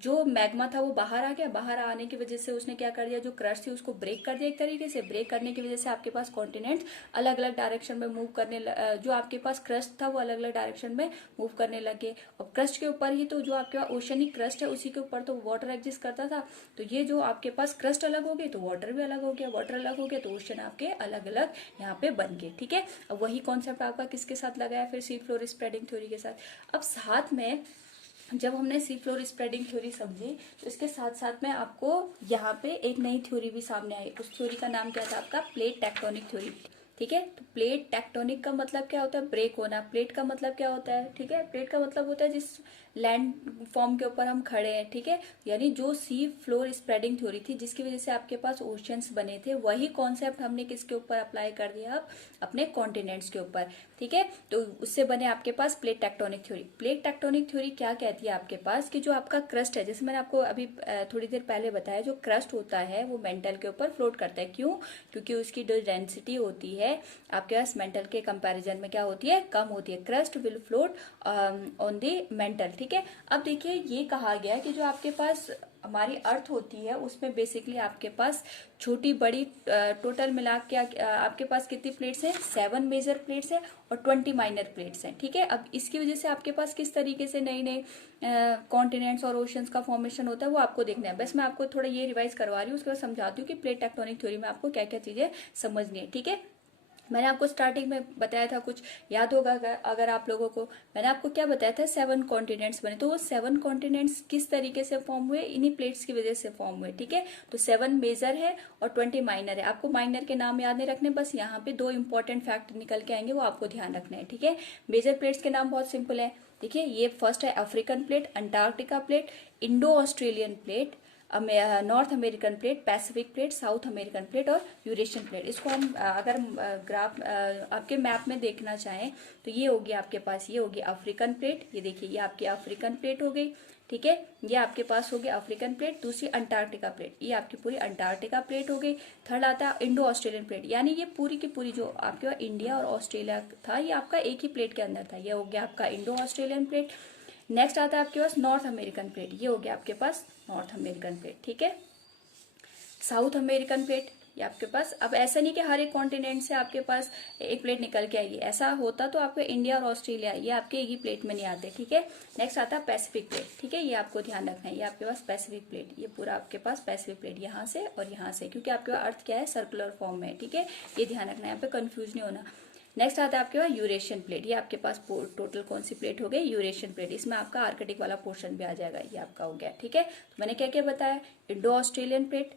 जो मैग्मा था वो बाहर आ गया, बाहर आने की वजह से उसने क्या कर दिया, जो क्रस्ट थी उसको ब्रेक कर दिया एक तरीके से। ब्रेक करने की वजह से आपके पास कॉन्टिनेंट्स अलग अलग डायरेक्शन में मूव करने जो आपके पास क्रस्ट था वो अलग अलग डायरेक्शन में मूव करने लगे। और क्रस्ट के ऊपर ही तो जो आपके पास ओशनिक क्रस्ट है उसी के ऊपर तो वाटर एग्जिस्ट करता था। तो ये जो आपके पास क्रस्ट अलग हो गई तो वाटर भी अलग हो गया, वाटर अलग हो गया तो ओशन आपके अलग अलग यहाँ पे बन गए। ठीक है, अब वही कॉन्सेप्ट आपका किसके साथ लगाया, फिर सी फ्लोर स्प्रेडिंग थ्योरी के साथ। अब साथ में जब हमने सी फ्लोर स्प्रेडिंग थ्योरी समझी तो इसके साथ साथ में आपको यहाँ पे एक नई थ्योरी भी सामने आई। उस थ्योरी का नाम क्या था आपका, प्लेट टेक्टोनिक थ्योरी। ठीक है, तो प्लेट टेक्टोनिक का मतलब क्या होता है, ब्रेक होना। प्लेट का मतलब क्या होता है, ठीक है, प्लेट का मतलब होता है जिस लैंड फॉर्म के ऊपर हम खड़े हैं। ठीक है, यानी जो सी फ्लोर स्प्रेडिंग थ्योरी थी जिसकी वजह से आपके पास ओशंस बने थे, वही कॉन्सेप्ट हमने किसके ऊपर अप्लाई कर दिया, अब अपने कॉन्टिनेंट्स के ऊपर। ठीक है, तो उससे बने आपके पास plate tectonic theory. Plate tectonic theory क्या कहती है आपके पास कि जो आपका क्रस्ट है, जैसे मैंने आपको अभी थोड़ी देर पहले बताया, जो क्रस्ट होता है वो मेंटल के ऊपर फ्लोट करता है। क्यों, क्योंकि उसकी जो डेंसिटी होती है आपके पास मेंटल के कंपैरिजन में क्या होती है, कम होती है। Crust will float on the mental. ठीक है, अब देखिए ये कहा गया कि जो आपके पास हमारी अर्थ होती है उसमें बेसिकली आपके पास छोटी बड़ी टोटल मिला के आपके पास कितनी प्लेट्स हैं, 7 मेजर प्लेट्स हैं और 20 माइनर प्लेट्स हैं। ठीक है, अब इसकी वजह से आपके पास किस तरीके से नई नई कॉन्टिनेंट्स और ओशंस का फॉर्मेशन होता है वो आपको देखना है। बस मैं आपको थोड़ा ये रिवाइज करवा रही हूँ, उसके बाद समझाती हूँ कि प्लेट टेक्टोनिक थ्योरी में आपको क्या क्या चीजें समझनी है। ठीक है, मैंने आपको स्टार्टिंग में बताया था, कुछ याद होगा अगर आप लोगों को, मैंने आपको क्या बताया था, 7 कॉन्टिनेंट्स बने। तो वो 7 कॉन्टिनेंट्स किस तरीके से फॉर्म हुए, इन्हीं प्लेट्स की वजह से फॉर्म हुए। ठीक है, तो 7 मेजर है और 20 माइनर है। आपको माइनर के नाम याद नहीं रखने, बस यहाँ पे 2 इंपॉर्टेंट फैक्ट निकल के आएंगे, वो आपको ध्यान रखना है। ठीक है, मेजर प्लेट्स के नाम बहुत सिंपल है। देखिए ये फर्स्ट है African plate, Antarctica plate, Indo Australian plate, north American plate, Pacific plate, south American plate और यूरेशियन प्लेट। इसको हम अगर ग्राफ आपके मैप में देखना चाहें तो ये होगी आपके पास, ये होगी अफ्रीकन प्लेट। ये देखिए ये आपकी अफ्रीकन प्लेट हो गई। ठीक है, ये आपके पास हो गया अफ्रीकन प्लेट। दूसरी अंटार्कटिका प्लेट, ये आपकी पूरी अंटार्कटिका प्लेट हो गई। थर्ड आता है इंडो ऑस्ट्रेलियन प्लेट, यानी ये पूरी की पूरी जो आपके पास इंडिया और ऑस्ट्रेलिया था ये आपका एक ही प्लेट के अंदर था। ये हो गया आपका इंडो ऑस्ट्रेलियन प्लेट। नेक्स्ट आता है आपके पास नॉर्थ अमेरिकन प्लेट, ये हो गया आपके पास नॉर्थ अमेरिकन प्लेट। ठीक है, साउथ अमेरिकन प्लेट ये आपके पास। अब ऐसा नहीं कि हर एक कॉन्टिनेंट से आपके पास एक प्लेट निकल के आएगी, ऐसा होता तो आपके इंडिया और ऑस्ट्रेलिया ये आपके एक ही प्लेट में नहीं आते। ठीक है, नेक्स्ट आता है पैसिफिक प्लेट। ठीक है, ये आपको ध्यान रखना है, ये आपके पास पैसिफिक प्लेट, ये पूरा आपके पास पैसिफिक प्लेट यहाँ से और यहाँ से, क्योंकि आपके पास अर्थ क्या है, सर्कुलर फॉर्म में। ठीक है, ये ध्यान रखना है, यहाँ पे कंफ्यूज नहीं होना। नेक्स्ट आता है आपके पास यूरेशियन प्लेट, ये आपके पास टोटल कौन सी प्लेट हो गई, यूरेशियन प्लेट। इसमें आपका आर्कटिक वाला पोर्शन भी आ जाएगा, ये आपका हो गया। ठीक है, तो मैंने क्या क्या बताया, Indo Australian plate,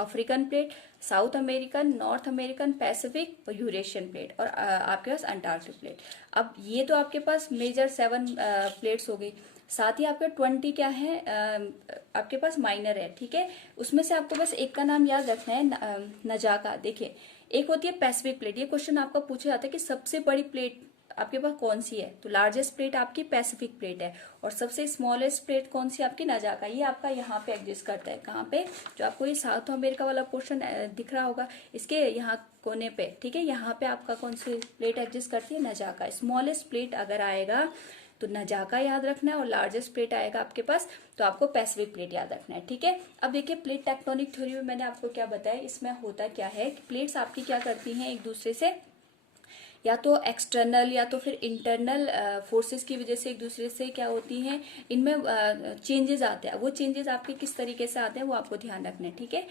African plate, south American, north American, Pacific और यूरेशियन प्लेट, और आपके पास अंटार्कटिक प्लेट। अब ये तो आपके पास मेजर 7 प्लेट्स हो गई, साथ ही आपके 20 क्या है आपके पास माइनर है, ठीक है। उसमें से आपको बस एक का नाम याद रखना है, नजाका। देखिए, एक होती है पैसिफिक प्लेट, ये क्वेश्चन आपका पूछा जाता है कि सबसे बड़ी प्लेट आपके पास कौन सी है, तो लार्जेस्ट प्लेट आपकी पैसिफिक प्लेट है, और सबसे स्मॉलेस्ट प्लेट कौन सी आपकी नजाका। ये आपका यहाँ पे एग्जिस्ट करता है, कहाँ पे, जो आपको ये साउथ अमेरिका वाला पोर्शन दिख रहा होगा, इसके यहाँ कोने पे, ठीक है, यहाँ पे आपका कौन सी प्लेट एग्जिस्ट करती है, नजाका। स्मॉलेस्ट प्लेट अगर आएगा तो नजाका याद रखना है, और लार्जेस्ट प्लेट आएगा आपके पास तो आपको पैसिफिक प्लेट याद रखना है, ठीक है। अब देखिए, प्लेट टेक्टोनिक थ्योरी में मैंने आपको क्या बताया, इसमें होता क्या है कि प्लेट्स आपकी क्या करती हैं एक दूसरे से, या तो एक्सटर्नल या तो फिर इंटरनल फोर्सेस की वजह से एक दूसरे से क्या होती हैं, इनमें चेंजेस आते हैं। वो चेंजेस आपके किस तरीके से आते हैं वो आपको ध्यान रखना है, ठीक है।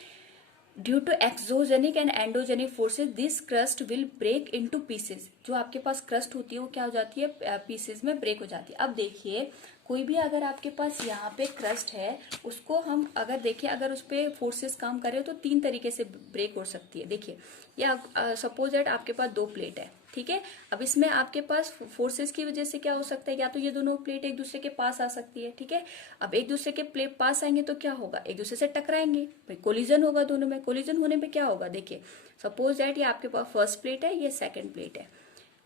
Due to exogenic and endogenic forces this crust will break into pieces. जो आपके पास क्रस्ट होती है वो क्या हो जाती है, पीसेस में ब्रेक हो जाती है। अब देखिए, कोई भी अगर आपके पास यहाँ पे क्रस्ट है, उसको हम अगर देखिए, अगर उस पर फोर्सेस काम करें तो 3 तरीके से ब्रेक हो सकती है। देखिए, या सपोज दैट आपके पास 2 प्लेट है, ठीक है। अब इसमें आपके पास फोर्सेस की वजह से क्या हो सकता है, या तो ये दोनों प्लेट एक दूसरे के पास आ सकती है, ठीक है। अब एक दूसरे के प्लेट पास आएंगे तो क्या होगा, एक दूसरे से टकराएंगे, भाई कोलिजन होगा दोनों में। कोलिजन होने पे क्या होगा, देखिए सपोज दैट ये आपके पास फर्स्ट प्लेट है, ये सेकंड प्लेट है।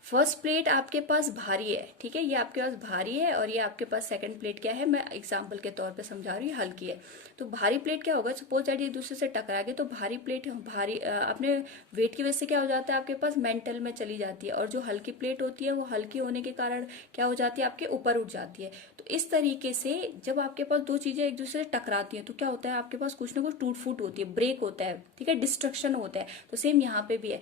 फर्स्ट प्लेट आपके पास भारी है, ठीक है, ये आपके पास भारी है, और ये आपके पास सेकंड प्लेट क्या है, मैं एग्जांपल के तौर पे समझा रही हूँ, हल्की है। तो भारी प्लेट क्या होगा, सपोज दैट ये दूसरे से टकरा गए, तो भारी प्लेट भारी अपने वेट की वजह से क्या हो जाता है, आपके पास मेंटल में चली जाती है, और जो हल्की प्लेट होती है वो हल्की होने के कारण क्या हो जाती है, आपके ऊपर उठ जाती है। तो इस तरीके से जब आपके पास 2 चीजें एक दूसरे से टकराती हैं तो क्या होता है, आपके पास कुछ ना कुछ टूट फूट होती है, ब्रेक होता है, ठीक है, डिस्ट्रक्शन होता है। तो सेम यहाँ पे भी है,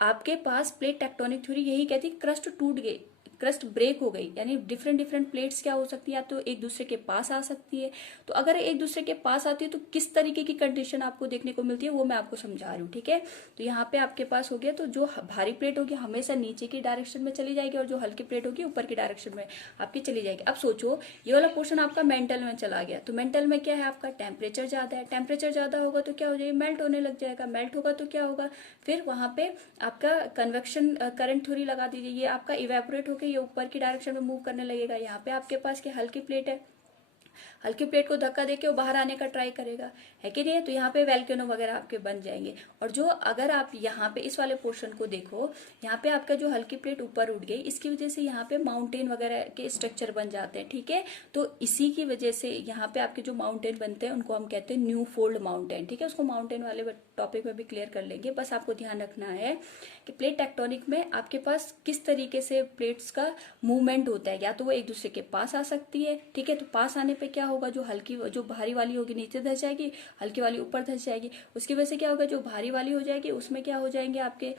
आपके पास प्लेट टेक्टोनिक थ्योरी यही कहती है, क्रस्ट टूट गई, क्रस्ट ब्रेक हो गई, यानी डिफरेंट डिफरेंट प्लेट्स क्या हो सकती है, या तो एक दूसरे के पास आ सकती है। तो अगर एक दूसरे के पास आती है तो किस तरीके की कंडीशन आपको देखने को मिलती है वो मैं आपको समझा रही हूँ, ठीक है। तो यहाँ पे आपके पास हो गया, तो जो भारी प्लेट होगी हमेशा नीचे की डायरेक्शन में चली जाएगी, और जो हल्की प्लेट होगी ऊपर की डायरेक्शन में आपकी चली जाएगी। अब सोचो, ये वाला पोर्शन आपका मेंटल में चला गया, तो मेंटल में क्या है, आपका टेम्परेचर ज्यादा है, टेम्परेचर ज्यादा होगा तो क्या हो जाएगा, मेल्ट होने लग जाएगा, मेल्ट होगा तो क्या होगा, फिर वहां पे आपका कन्वेक्शन करंट थ्योरी लगा दीजिए, ये आपका इवेपोरेट होकर ये ऊपर की डायरेक्शन में मूव करने लगेगा। यहाँ पे आपके पास की हल्की प्लेट है, हल्की प्लेट को धक्का देके वो बाहर आने का ट्राई करेगा, है कि नहीं। तो यहाँ पे वैल्केनो वगैरह आपके बन जाएंगे। और जो अगर आप यहाँ पे इस वाले पोर्शन को देखो, यहाँ पे आपका जो हल्की प्लेट ऊपर उठ गई, इसकी वजह से यहाँ पे माउंटेन वगैरह के स्ट्रक्चर बन जाते हैं, ठीक है। तो इसी की वजह से यहाँ पे आपके जो माउंटेन बनते हैं उनको हम कहते हैं न्यू फोल्ड माउंटेन, ठीक है। उसको माउंटेन वाले टॉपिक में भी क्लियर कर लेंगे। बस आपको ध्यान रखना है कि प्लेट टेक्टोनिक में आपके पास किस तरीके से प्लेट्स का मूवमेंट होता है, या तो वो एक दूसरे के पास आ सकती है, ठीक है। तो पास आने पे क्या होगा, जो भारी वाली होगी नीचे धस जाएगी, हल्की वाली ऊपर धस जाएगी। उसकी वजह से क्या होगा, जो भारी वाली हो जाएगी उसमें क्या हो जाएंगे आपके,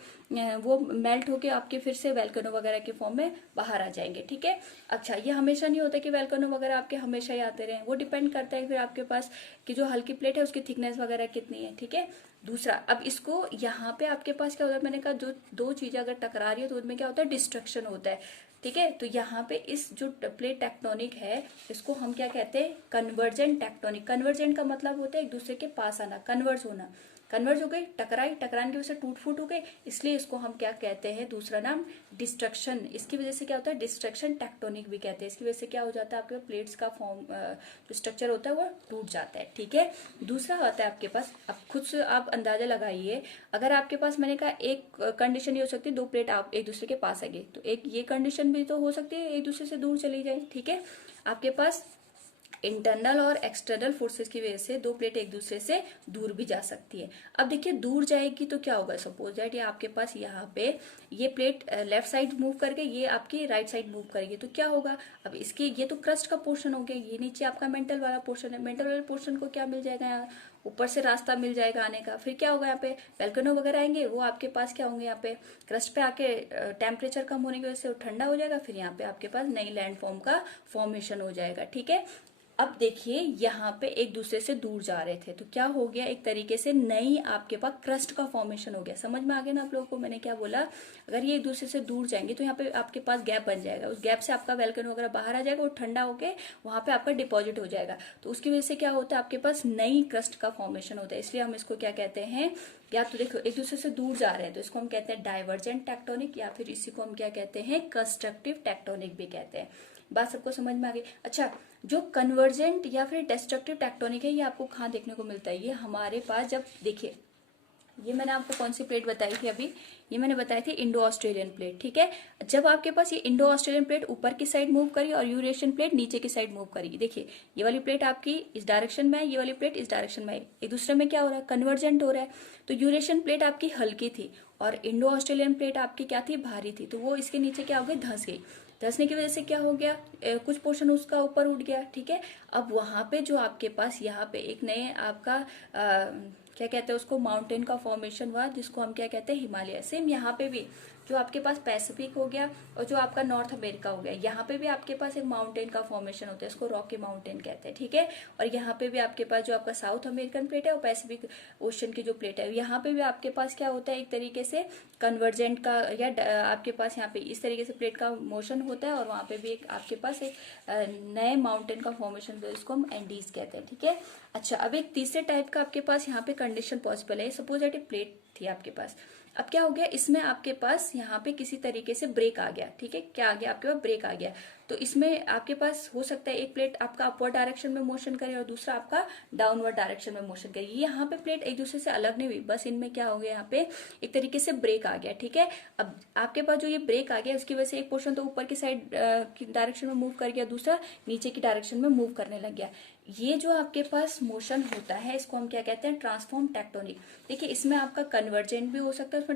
वो मेल्ट होके आपके फिर से वैल्केनो वगैरह के फॉर्म में बाहर आ जाएंगे, ठीक है। अच्छा, ये हमेशा नहीं होता कि वैल्केनो वगैरह आपके हमेशा ही आते रहे, वो डिपेंड करता है फिर आपके पास कि जो हल्की प्लेट है उसकी थिकनेस वगैरह कितनी है, ठीक है। दूसरा, अब इसको यहाँ पे आपके पास क्या होता है, मैंने कहा जो 2 चीजें अगर टकरा रही है तो उनमें क्या होता है, डिस्ट्रक्शन होता है, ठीक है। तो यहाँ पे इस जो प्लेट टेक्टोनिक है इसको हम क्या कहते हैं, कन्वर्जेंट टेक्टोनिक। कन्वर्जेंट का मतलब होता है एक दूसरे के पास आना, कन्वर्ज होना। कन्वर्ज हो गई, टकराने की वजह से टूट फूट हो गई, इसलिए इसको हम क्या कहते हैं, दूसरा नाम डिस्ट्रक्शन। इसकी वजह से क्या होता है, डिस्ट्रक्शन टेक्टोनिक भी कहते हैं। इसकी वजह से क्या हो जाता है, आपके प्लेट्स का फॉर्म जो स्ट्रक्चर होता है वो टूट जाता है, ठीक है। दूसरा होता है आपके पास, अब खुद से आप अंदाजा लगाइए, अगर आपके पास मैंने कहा एक कंडीशन ये हो सकती है 2 प्लेट आप एक दूसरे के पास आ गई, तो एक ये कंडीशन भी तो हो सकती है एक दूसरे से दूर चली जाए, ठीक है। आपके पास इंटरनल और एक्सटर्नल फोर्सेस की वजह से 2 प्लेट एक दूसरे से दूर भी जा सकती है। अब देखिए, दूर जाएगी तो क्या होगा, सपोज दैट ये आपके पास यहाँ पे ये प्लेट लेफ्ट साइड मूव करके ये आपकी राइट साइड मूव करेगी, तो क्या होगा, अब इसके ये तो क्रस्ट का पोर्शन हो गया, ये नीचे आपका मेंटल वाला पोर्शन है, मेंटल वाले पोर्शन को क्या मिल जाएगा, यहाँ ऊपर से रास्ता मिल जाएगा आने का। फिर क्या होगा, यहाँ पे वैल्केनो वगैरह आएंगे, वो आपके पास क्या होंगे, यहाँ पे क्रस्ट पे आके टेम्परेचर कम होने की वजह से वो ठंडा हो जाएगा, फिर यहाँ पे आपके पास नई लैंड फॉर्म का फॉर्मेशन हो जाएगा, ठीक है। अब देखिए यहाँ पे एक दूसरे से दूर जा रहे थे तो क्या हो गया, एक तरीके से नई आपके पास क्रस्ट का फॉर्मेशन हो गया। समझ में आ गया ना आप लोगों को मैंने क्या बोला? अगर ये एक दूसरे से दूर जाएंगे तो यहाँ पे आपके पास गैप बन जाएगा, उस गैप से आपका वैल्केनो वगैरह बाहर आ जाएगा, वो ठंडा होके वहां पे आपका डिपॉजिट हो जाएगा। तो उसकी वजह से क्या होता है, आपके पास नई क्रस्ट का फॉर्मेशन होता है। इसलिए हम इसको क्या कहते हैं, या तो देखो एक दूसरे से दूर जा रहे हैं तो इसको हम कहते हैं डाइवर्जेंट टेक्टोनिक, या फिर इसी को हम क्या कहते हैं, कंस्ट्रक्टिव टेक्टोनिक भी कहते हैं। बात सबको समझ में आ गई? अच्छा, जो कन्वर्जेंट या फिर डिस्ट्रक्टिव टेक्टोनिक है ये आपको कहाँ देखने को मिलता है? ये हमारे पास जब देखिए, ये मैंने आपको कौन सी प्लेट बताई थी अभी, ये मैंने बताई थी इंडो ऑस्ट्रेलियन प्लेट, ठीक है। जब आपके पास ये इंडो ऑस्ट्रेलियन प्लेट ऊपर की साइड मूव करी और यूरेशियन प्लेट नीचे की साइड मूव करी, देखिए ये वाली प्लेट आपकी इस डायरेक्शन में है, ये वाली प्लेट इस डायरेक्शन में है, एक दूसरे में क्या हो रहा है, कन्वर्जेंट हो रहा है। तो यूरेशियन प्लेट आपकी हल्की थी और इंडो ऑस्ट्रेलियन प्लेट आपकी क्या थी, भारी थी, तो वो इसके नीचे क्या हो गई, धंस गई। धंसने की वजह से क्या हो गया, कुछ पोर्शन उसका ऊपर उठ गया, ठीक है। अब वहां पे जो आपके पास यहाँ पे एक नए आपका क्या कहते हैं उसको, माउंटेन का फॉर्मेशन हुआ, जिसको हम क्या कहते हैं, हिमालय। सेम यहाँ पे भी जो आपके पास पैसिफिक हो गया और जो आपका नॉर्थ अमेरिका हो गया, यहाँ पे भी आपके पास एक माउंटेन का फॉर्मेशन होता है, इसको रॉकी माउंटेन कहते हैं, ठीक है। और यहाँ पे भी आपके पास जो आपका साउथ अमेरिकन प्लेट है और पैसिफिक ओशन की जो प्लेट है, यहाँ पे भी आपके पास क्या होता है, एक तरीके से कन्वर्जेंट का, या आपके पास यहाँ पे इस तरीके से प्लेट का मोशन होता है और वहां पे भी एक आपके पास एक नए माउंटेन का फॉर्मेशन होता है, इसको हम एंडीज कहते हैं, ठीक है। अच्छा, अब एक तीसरे टाइप का आपके पास यहाँ पे कंडीशन पॉसिबल है। सपोज दैट एक प्लेट थी आपके पास, अब क्या हो गया, इसमें आपके पास यहाँ पे किसी तरीके से ब्रेक आ गया, ठीक है। क्या आ गया आपके पास, ब्रेक आ गया। तो इसमें आपके पास हो सकता है एक प्लेट आपका अपवर्ड डायरेक्शन में मोशन करे और दूसरा आपका डाउनवर्ड डायरेक्शन में मोशन करे। यहाँ पे प्लेट एक दूसरे से अलग नहीं हुई, बस इनमें क्या हो गया, यहाँ पे एक तरीके से ब्रेक आ गया, ठीक है। अब आपके पास जो ये ब्रेक आ गया उसकी वजह से एक पोर्शन तो ऊपर की साइड की डायरेक्शन में मूव कर गया, दूसरा नीचे की डायरेक्शन में मूव करने लग गया। ये जो आपके पास मोशन होता है इसको हम क्या कहते हैं, ट्रांसफॉर्म टेक्टोनिक। देखिए इसमें आपका कन्वर्जेंट भी हो सकता है, उसमें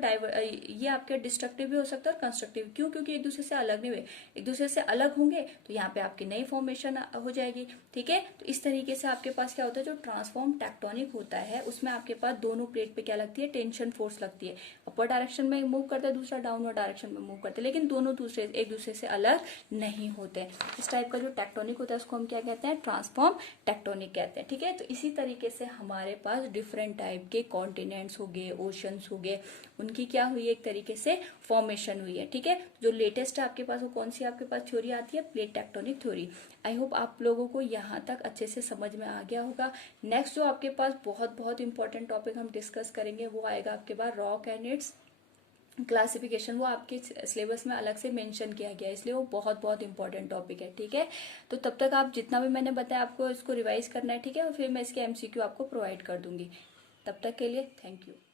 ये आपके डिस्ट्रक्टिव भी हो सकता है और कंस्ट्रक्टिव। क्यों? क्योंकि एक दूसरे से अलग नहीं हुए, एक दूसरे से अलग होंगे तो यहाँ पे आपकी नई फॉर्मेशन हो जाएगी, ठीक है। तो इस तरीके से आपके पास क्या होता है, जो ट्रांसफॉर्म टेक्टोनिक होता है उसमें आपके पास दोनों प्लेट पे क्या लगती है, टेंशन फोर्स लगती है। अपर डायरेक्शन में मूव करता है, दूसरा डाउनवर्ड डायरेक्शन में मूव करता है, लेकिन दोनों एक दूसरे से अलग नहीं होते। इस टाइप का जो टेक्टोनिक होता है उसको हम क्या कहते हैं, ट्रांसफॉर्म टेक्टोनिक कहते हैं, ठीक है। तो इसी तरीके से हमारे पास डिफरेंट टाइप के कॉन्टिनेंट्स हो गए, ओशंस हो गए, उनकी क्या हुई है, एक तरीके से फॉर्मेशन हुई है, ठीक है। जो लेटेस्ट आपके पास वो कौन सी आपके पास थ्योरी आती है, plate tectonic theory. I hope आप लोगों को यहाँ तक अच्छे से समझ में आ गया होगा। नेक्स्ट जो आपके पास बहुत बहुत इंपॉर्टेंट टॉपिक हम डिस्कस करेंगे वो आएगा आपके पास रॉक एंड इट्स क्लासिफिकेशन। वो आपके सिलेबस में अलग से मेंशन किया गया है, इसलिए वो बहुत बहुत इंपॉर्टेंट टॉपिक है, ठीक है। तो तब तक आप जितना भी मैंने बताया आपको इसको रिवाइज करना है, ठीक है, और फिर मैं इसके एमसीक्यू आपको प्रोवाइड कर दूंगी। तब तक के लिए थैंक यू।